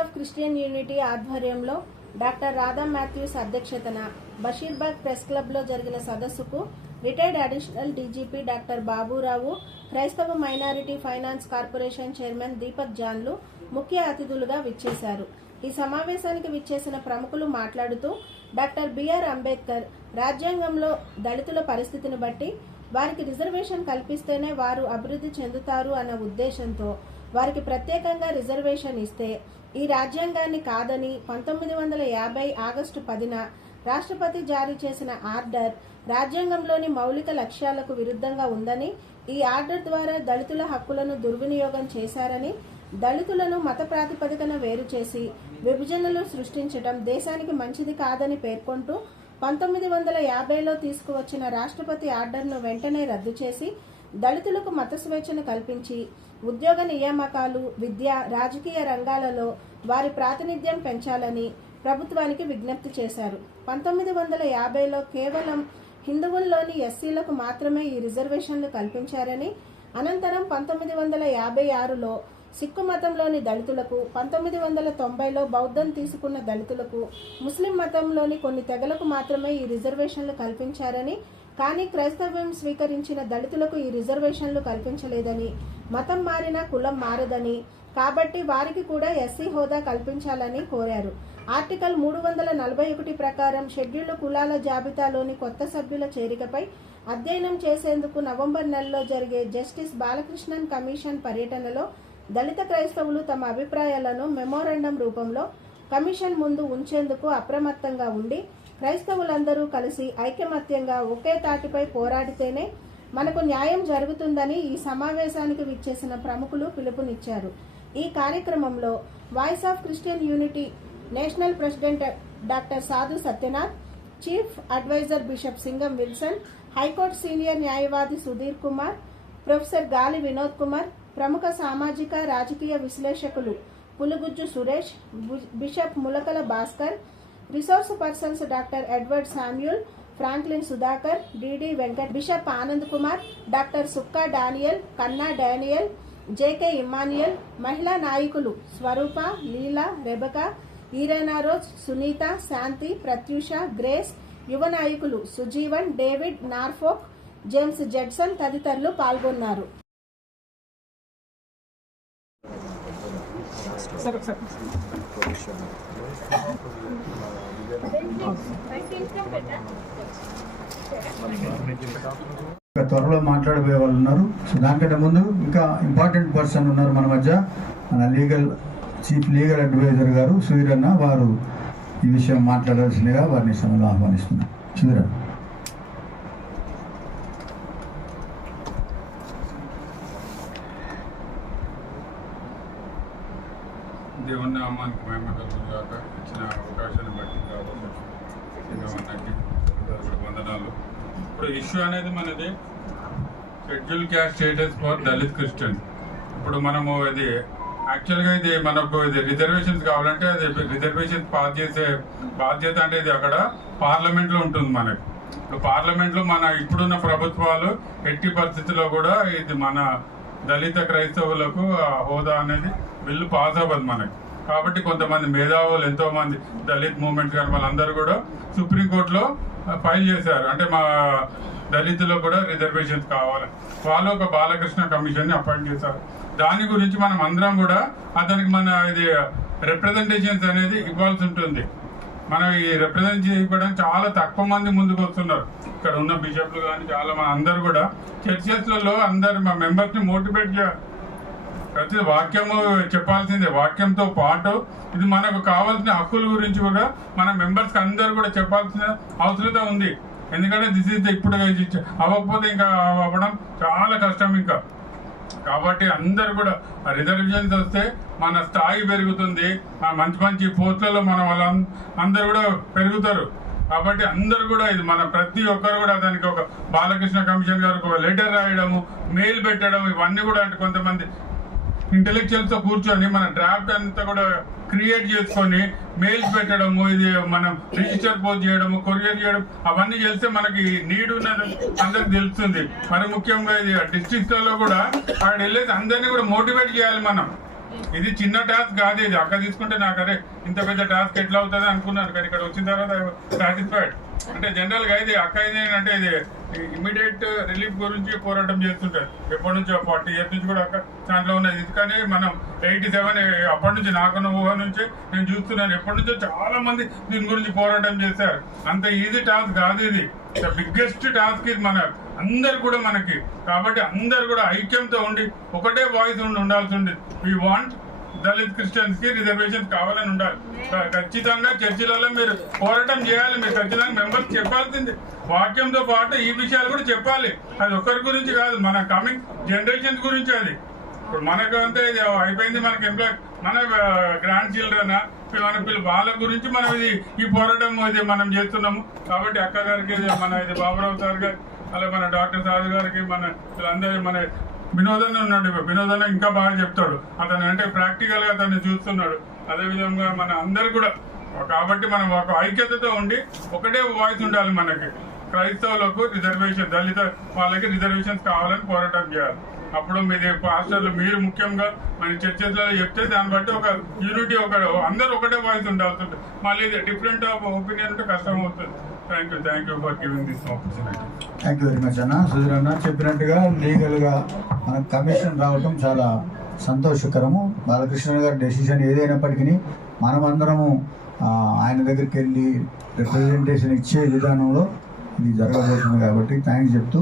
Of Christian unity ఆధ్వర్యంలో doctor Radha Mathews అధ్యక్షతన Basheerbagh press క్లబ్లో జరిగిన సదస్సుకు retired additional DGP doctor Baburao క్రైస్తవ minority finance corporation chairman Deepak జాన్లు ముఖ్య అతిథులుగా విచ్చేశారు. ఈ సమావేశానికి విచ్చేసిన ప్రముఖులు మాట్లాడుతూ డాక్టర్ బిఆర్ అంబేద్కర్ రాజ్యాంగంలో దళితుల పరిస్థితిని బట్టి వారికి రిజర్వేషన్ కల్పిస్తేనే వారు అభివృద్ధి చెందుతారు అన్న ఉద్దేశంతో వారికి ప్రత్యేకంగా రిజర్వేషన్ ఇస్తే ఈ రాజ్యాంగాన్ని కాదని పంతొమ్మిది వందల యాభై ఆగస్టు పదిన రాష్ట్రపతి జారీ చేసిన ఆర్డర్ రాజ్యాంగంలోని మౌలిక లక్ష్యాలకు విరుద్ధంగా ఉందని ఈ ఆర్డర్ ద్వారా దళితుల హక్కులను దుర్వినియోగం చేశారని దళితులను మత ప్రాతిపదికన వేరు చేసి విభజనలు సృష్టించడం దేశానికి మంచిది కాదని పేర్కొంటూ పంతొమ్మిది వందల యాభైలో తీసుకువచ్చిన రాష్ట్రపతి ఆర్డర్ను వెంటనే రద్దు చేసి దళితులకు మత స్వేచ్ఛను కల్పించి ఉద్యోగ నియామకాలు విద్య రాజకీయ రంగాలలో వారి ప్రాతినిధ్యం పెంచాలని ప్రభుత్వానికి విజ్ఞప్తి చేశారు. పంతొమ్మిది వందల యాభైలో కేవలం హిందువుల్లోని ఎస్సీలకు మాత్రమే ఈ రిజర్వేషన్లు కల్పించారని అనంతరం పంతొమ్మిది వందల యాభై ఆరులో సిక్కు మతంలోని దళితులకు పంతొమ్మిది వందల తొంభైలో బౌద్ధం తీసుకున్న దళితులకు ముస్లిం మతంలోని కొన్ని తెగలకు మాత్రమే ఈ రిజర్వేషన్లు కల్పించారని కానీ క్రైస్తవ్యం స్వీకరించిన దళితులకు ఈ రిజర్వేషన్లు కల్పించలేదని మతం మారినా కులం మారదని కాబట్టి వారికి కూడా ఎస్సీ హోదా కల్పించాలని కోరారు. ఆర్టికల్ మూడు వందల నలభై ఒకటి ప్రకారం షెడ్యూల్డ్ కులాల జాబితాలోని కొత్త సభ్యుల చేరికపై అధ్యయనం చేసేందుకు నవంబర్ నెలలో జరిగే జస్టిస్ బాలకృష్ణన్ కమిషన్ పర్యటనలో దళిత క్రైస్తవులు తమ అభిప్రాయాలను మెమోరాండం రూపంలో కమిషన్ ముందు ఉంచేందుకు అప్రమత్తంగా ఉండి క్రైస్తవులందరూ కలిసి ఐకమత్యంగా ఒకే తాటిపై పోరాడితేనే మనకు న్యాయం జరుగుతుందని ఈ సమావేశానికి విచ్చేసిన ప్రముఖులు పిలుపునిచ్చారు. ఈ కార్యక్రమంలో voice of Christian unity national president doctor Sadhu Satyanath chief adviser bishop Singam Wilson high court senior న్యాయవాది సుధీర్ కుమార్ ప్రొఫెసర్ గాలి వినోద్ కుమార్ ప్రముఖ సామాజిక రాజకీయ విశ్లేషకులు Pulugujju Suresh bishop Mulakala Bhaskar resource persons doctor Edward Samuel Franklin Sudhakar DD Venkat bishop Anand Kumar doctor Sukka Daniel Kanna Daniel JK Emmanuel మహిళా నాయకులు Swarupa Leela Rebecca Irena Rose Sunitha Shanthi Pratyusha Grace యువ నాయకులు Sujeevan David Norfolk James Judson తదితరులు పాల్గొన్నారు. ఇంకా త్వరలో మాట్లాడబోయే వాళ్ళు ఉన్నారు. సో దానికంటే ముందు ఇంకా ఇంపార్టెంట్ పర్సన్ ఉన్నారు మన మధ్య. మన లీగల్ చీఫ్ లీగల్ అడ్వైజర్ గారు సుధీరన్న వారు ఈ విషయం మాట్లాడాల్సిందిగా వారిని సమయంలో ఆహ్వానిస్తున్నారు సుధీరన్న గ్రామానికి మహిమ ఇచ్చిన అవకాశాన్ని బట్టి కాబట్టి వందనాలు. ఇప్పుడు ఇష్యూ అనేది మనది schedule caste status for Dalit Christian. ఇప్పుడు మనము ఇది యాక్చువల్గా ఇది మనకు ఇది రిజర్వేషన్స్ కావాలంటే అది రిజర్వేషన్ పాస్ చేసే బాధ్యత అంటే ఇది అక్కడ పార్లమెంట్లో ఉంటుంది మనకి. ఇప్పుడు పార్లమెంట్లో మన ఇప్పుడున్న ప్రభుత్వాలు ఎట్టి పరిస్థితుల్లో కూడా ఇది మన దళిత క్రైస్తవులకు హోదా అనేది బిల్లు పాస్ అవ్వదు మనకి. కాబట్టి కొంతమంది మేధావులు ఎంతో మంది దళిత్ మూవ్మెంట్ కానీ వాళ్ళందరూ కూడా సుప్రీంకోర్టులో ఫైల్ చేశారు. అంటే మా దళితులకు కూడా రిజర్వేషన్స్ కావాలి. వాళ్ళు ఒక బాలకృష్ణ కమిషన్ని అపాయింట్ చేశారు. దాని గురించి మనం అందరం కూడా అతనికి మన ఇది రిప్రజెంటేషన్స్ అనేది ఇవ్వాల్సి ఉంటుంది. మనం ఈ రిప్రజెంట్ చేయడానికి చాలా తక్కువ మంది ముందుకు వస్తున్నారు. ఇక్కడ ఉన్న బిషప్లు కానీ చాలా మన అందరు కూడా. చర్చెస్లలో అందరు మా మెంబర్స్ని మోటివేట్ చేయాలి ప్రతి వాక్యము చెప్పాల్సిందే. వాక్యంతో పాటు ఇది మనకు కావాల్సిన హక్కుల గురించి కూడా మన మెంబర్స్ అందరూ కూడా చెప్పాల్సిన అవసరత ఉంది. ఎందుకంటే దిస్ ఇస్ ఇప్పుడు అవ్వకపోతే ఇంకా అవ్వడం చాలా కష్టం ఇంకా. కాబట్టి అందరు కూడా రిజర్వేషన్స్ వస్తే మన స్థాయి పెరుగుతుంది. ఆ మంచి మంచి పోస్టులలో మన వాళ్ళ అందరు కూడా పెరుగుతారు. కాబట్టి అందరు కూడా ఇది మన ప్రతి ఒక్కరు కూడా దానికి ఒక బాలకృష్ణ కమిషన్ గారికి ఒక లెటర్ రాయడము మెయిల్ పెట్టడం ఇవన్నీ కూడా అంటే కొంతమంది ఇంటెలెక్చువల్స్తో కూర్చొని మన డ్రాఫ్ట్ అంతా కూడా క్రియేట్ చేసుకొని మెయిల్స్ పెట్టడము ఇది మనం రిజిస్టర్ పోస్ట్ చేయడము కొరియర్ చేయడం అవన్నీ చేస్తే మనకి నీడ్ ఉన్నది అందరికి తెలుస్తుంది. మరి ముఖ్యంగా ఇది డిస్ట్రిక్ట్లో కూడా అక్కడ వెళ్ళేసి అందరినీ కూడా మోటివేట్ చేయాలి మనం. ఇది చిన్న టాస్క్ కాదు ఇది. అక్క తీసుకుంటే నాకు అరే ఇంత పెద్ద టాస్క్ ఎట్లా అవుతుంది? అనుకున్నాను. కానీ ఇక్కడ వచ్చిన తర్వాత సాటిస్ఫైడ్ అంటే జనరల్గా ఇది అక్క ఇది అంటే ఇది ఇమీడియట్ రిలీఫ్ గురించి పోరాటం చేస్తుంటారు. ఎప్పటి నుంచో ఫార్టీ ఇయర్స్ నుంచి కూడా అక్క దాంట్లో ఉన్నది. ఇది కానీ మనం ఎయిటీ సెవెన్ అప్పటి నుంచి నాకున్న ఊహ నుంచి నేను చూస్తున్నాను. ఎప్పటి నుంచో చాలా మంది దీని గురించి పోరాటం చేశారు. అంత ఈజీ టాస్క్ కాదు ఇది. ద బిగ్గెస్ట్ టాస్క్ ఇది మన అందరు కూడా మనకి. కాబట్టి అందరు కూడా ఐక్యంతో ఉండి ఒకటే వాయిస్ ఉండి ఉండాల్సి ఉంది వీ వాంట్ దళిత్ క్రిస్టియన్స్కి రిజర్వేషన్ కావాలని ఉండాలి. ఖచ్చితంగా చర్చిలలో మీరు పోరాటం చేయాలి. మీరు ఖచ్చితంగా మెంబర్స్ చెప్పాల్సింది. వాక్యంతో పాటు ఈ విషయాలు కూడా చెప్పాలి. అది ఒకరి గురించి కాదు మన కమింగ్ జనరేషన్ గురించి అది. ఇప్పుడు మనకు అంతే ఇది అయిపోయింది మనకి ఎంప్లాయ్ మన గ్రాండ్ చిల్డ్రన్ మన పిల్లలు వాళ్ళ గురించి మనం ఇది ఈ పోరాటం ఇది మనం చేస్తున్నాము. కాబట్టి అక్క గారికి మన ఇది బాబురావు సార్ గారు అలాగే మన డాక్టర్ సార్ గారికి మన వీళ్ళందరూ మన వినోదన్న ఉన్నాడు వినోదన్న ఇంకా బాగా చెప్తాడు. అతను అంటే ప్రాక్టికల్గా అతన్ని చూస్తున్నాడు. అదేవిధంగా మన అందరు కూడా. కాబట్టి మనం ఒక ఐక్యతతో ఉండి ఒకటే వాయిస్ ఉండాలి మనకి. క్రైస్తవులకు రిజర్వేషన్ దళిత వాళ్ళకి రిజర్వేషన్స్ కావాలని పోరాటం చేయాలి. అప్పుడు మీది పాస్టర్లు మీరు ముఖ్యంగా మన చర్చలలో చెప్తే దాన్ని బట్టి ఒక యూనిటీ ఒక అందరూ ఒకటే వాయిస్ ఉండాల్సి ఉంటుంది మళ్ళీ ఇది డిఫరెంట్ ఆఫ్ ఒపీనియన్ ఉంటే కష్టం అవుతుంది thank you thank you for giving this opportunity thank you very much అన్న. సుధీర్ అన్న చెప్పినట్టుగా లీగల్గా మనకు కమిషన్ రావటం చాలా సంతోషకరము. బాలకృష్ణ గారి డెసిషన్ ఏదైనప్పటికీ మనమందరము ఆయన దగ్గరికి వెళ్ళి రిప్రజెంటేషన్ ఇచ్చే విధానంలో ఇది జరగబోతుంది కాబట్టి థ్యాంక్స్ చెప్తూ